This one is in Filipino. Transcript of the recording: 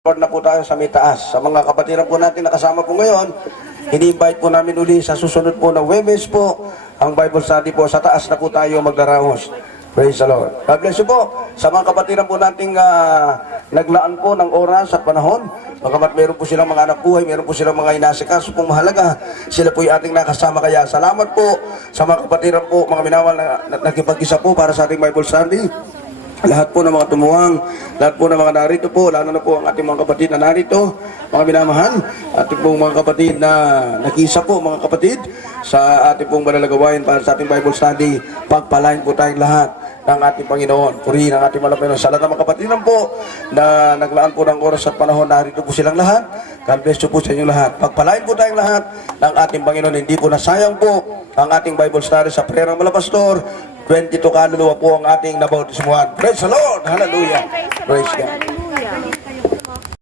Lord na po tayo sa may taas. Sa mga kapatiran po natin nakasama po ngayon, ini-invite po namin uli sa susunod po na Webes po, ang Bible study po. Sa taas na po tayo magdaraos. Praise the Lord. God bless you po. Sa mga kapatiran po nating naglaan po ng oras at panahon, bagamat meron po silang mga anak buhay, meron po silang mga inasikaso pong mahalaga, sila po yung ating nakasama. Kaya salamat po sa mga kapatiran po, mga minawal na nakipag-isa po para sa ating Bible study. Lahat po ng mga tumuwang, lahat po ng mga narito po, lalo na po ang ating mga kapatid na narito, mga minamahal, ating pong mga kapatid na nakisa po, mga kapatid, sa ating pong malalagawain para sa ating Bible study. Pagpalain po tayong lahat ng ating Panginoon. Purihin ang ating malapinon. Sa lahat ng mga kapatid po na naglaan po ng oras at panahon, narito po silang lahat. God bless you po sa inyong lahat. Pagpalain po tayong lahat ng ating Panginoon. Hindi po nasayang po ang ating Bible study sa prayer ng mga pastor. 22 kaluluwa po ang ating nabautismuhan. Praise the Lord! Hallelujah! Praise God!